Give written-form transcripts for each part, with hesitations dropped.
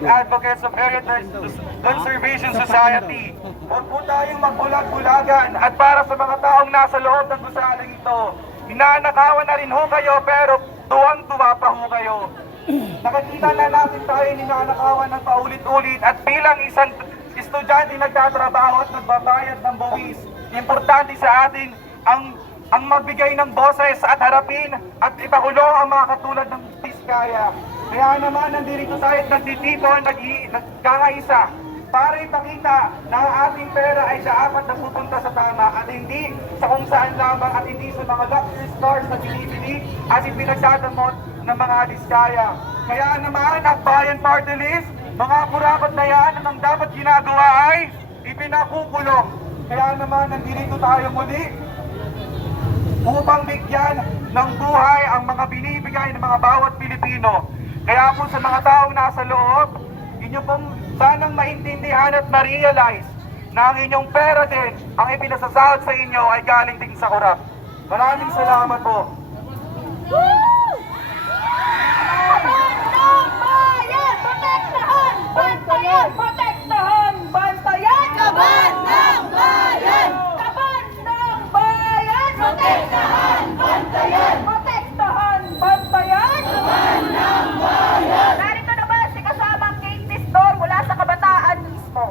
Student Advocates of Heritage Conservation Society. Huwag po tayong magbulag-bulagan at para sa mga taong nasa loob ng gusaling ito, hinanakawan na rin ho kayo pero tuwang-tuwa pa ho kayo. Nakikita na natin tayo ninanakawan ng paulit-ulit at bilang isang estudyante nagtatrabaho at nagbabayad ng buwis, importante sa atin ang magbigay ng boses at harapin at ipakulong ang mga katulad ng Diskaya. Kaya naman nandito tayo at nagtitipon, nagkakaisa para ipakita na ang ating pera ay dapat na pupunta sa tama at hindi sa kung saan lamang at hindi sa mga luxury stores na binibili at ipinagdadamot ng mga Diskaya. Kaya naman ang Bayan Party List, mga kurakot na yan ang dapat ginagawa ay ipinakukulong. Kaya naman nandito tayo muli upang bigyan ng buhay ang mga binibigay ng mga bawat Pilipino. Kaya po sa mga taong nasa loob, inyo pong sanang maintindihan at ma-realize na ang inyong pera din, ang ipinasasahod sa inyo ay galing din sa korap. Maraming salamat po. Protektahan! Bantayan! Protektahan! Bantayan! Kaban ng bayan! Kaban ng bayan! Protektahan! Bantayan! Protektahan! Bantayan! Kaban ng bayan! Narito na ba si kasamang Kate Tisdor mula sa kabataan mismo?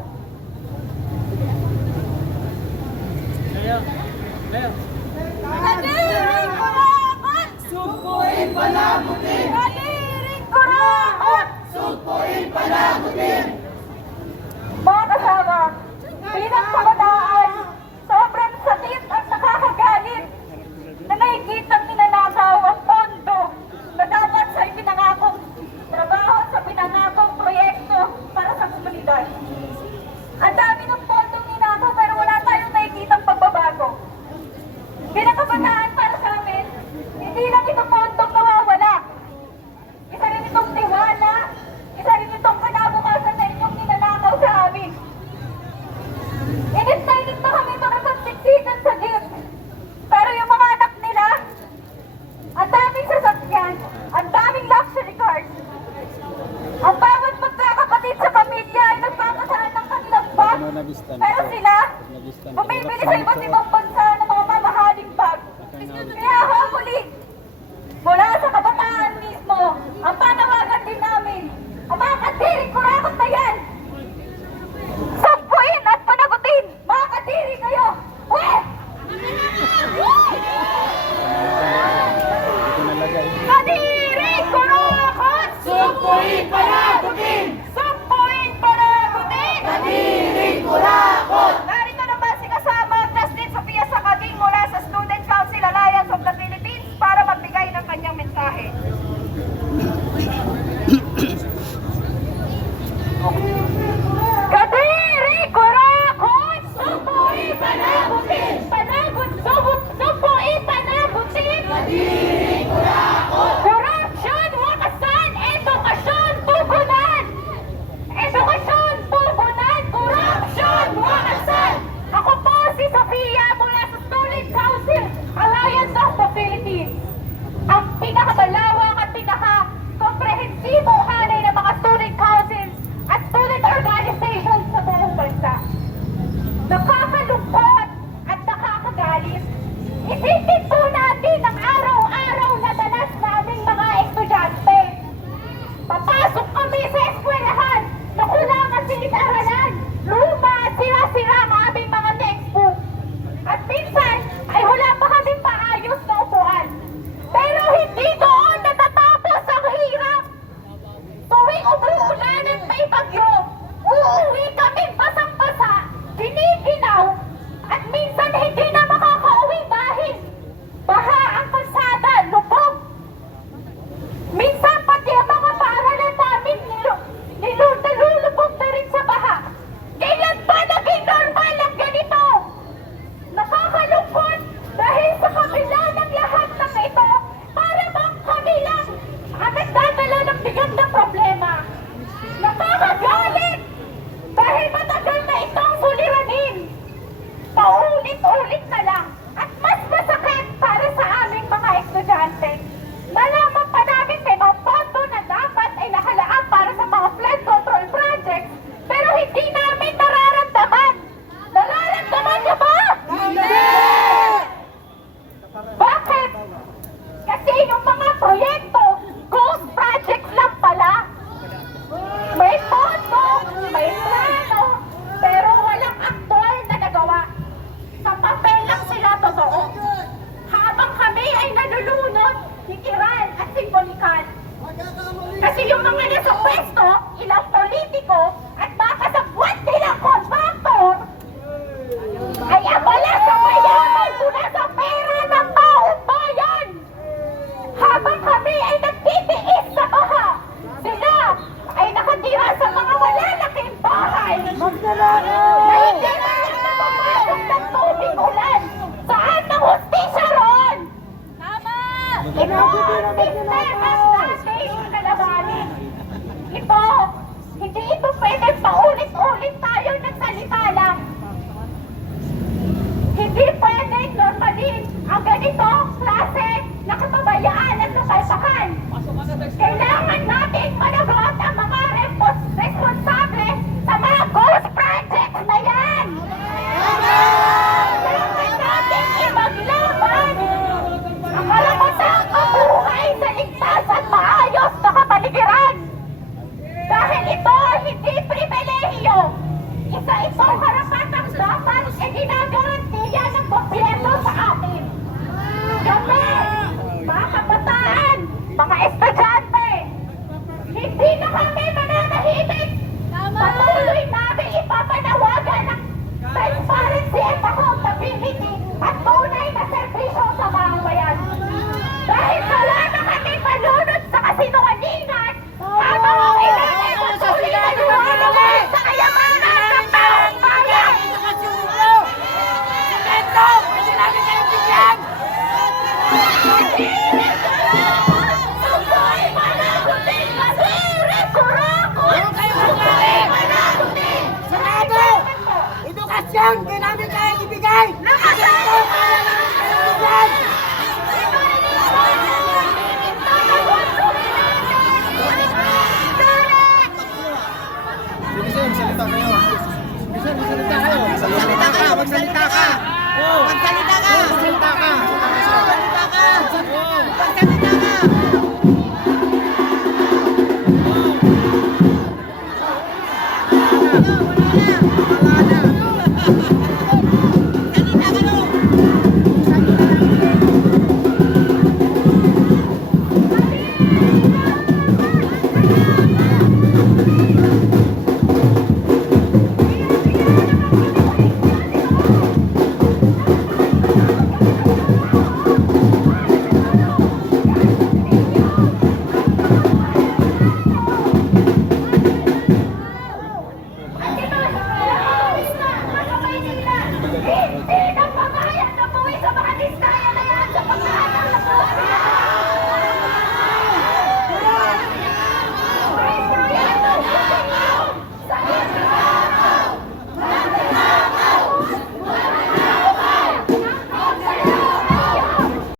Kadiring kurakot! Sugpuin palagutin! Kadiring kurakot! Sugpuin palagutin! Mga kasama, bilang kabataan, sobrang sakit at nakakagalit na nakikitang ninanakaw ang pondo na dapat sa ipinangakong trabaho sa pinangakong proyekto para sa komunidad. Ang dami ng pondong ninakaw pero wala tayong nakikitang pagbabago. Bilang kabataan para sa amin, hindi lang itong pondong nawawala. Isa rin itong tiwala, isa rin itong kinabukasan na inyong ninanakaw sa amin. Init na kami makapagsiksikan sa gift. Pero yung mga anak nila, ang daming sasakyan, ang daming luxury cars. Ang bawat magkakapatid sa pamilya ay nagpapasahan ng kanilang bag. Pero sila, bumibili sa iba't ibang bansa ng mga mamahaling bag. Kaya hopefully, mula sa kabataan mismo, ang panawagan din namin, ang mga kadiring kurakot na yan, sampuin at panagutin! Mga kadiri kayo! Weh! Kadiring kurakot! Sampuin panagutin! Sampuin panagutin! Kadiring kurakot! Narito na ba si kasama Justin Sofia Sakaging mula sa Student Council Alliance of the Philippines para magbigay ng kanyang mensahe. Kadiri kurakot! Sumpuin panagutin! Sumpuin panagutin! Kadiri kurakot! Corruption, wakasan! Edukasyon, tugunan! Edukasyon, tugunan! Corruption, wakasan! Ako po si Sofia mula sa Student Council Alliance of the Philippines. Ang pinakamalawak at pinaka-komprehensibong hanay ng mga student councils at student organizations sa buong bansa. Nakakalungkot at nakakagalit. Isipin po natin ang araw-araw na danas naming mga estudyante. Papasok kami sa eskwelahan na kulangan silid-aralan, luma at sira-sira ang aming mga textbook. At minsan ay wala pa kami paayos na upuan. Pero hindi doon natatapos ang hirap. Tuwing umuulan at may bagyo, uuwi kami basang-basa, giniginaw, at minsan hindi na makakauwi bahay Kasi yung mga nasa pwesto, ilang politiko, at mga kasabwat nilang kontraktor, ay abala sa mayaman mula sa pera ng taong bayan. Habang kami ay nagtitiis sa baha, sila ay nakatira sa mga malalaking bahay. Na hindi na lang napapasok ng tubig ulan. Saan ang hustisya roon? Tama! Ito ang sistema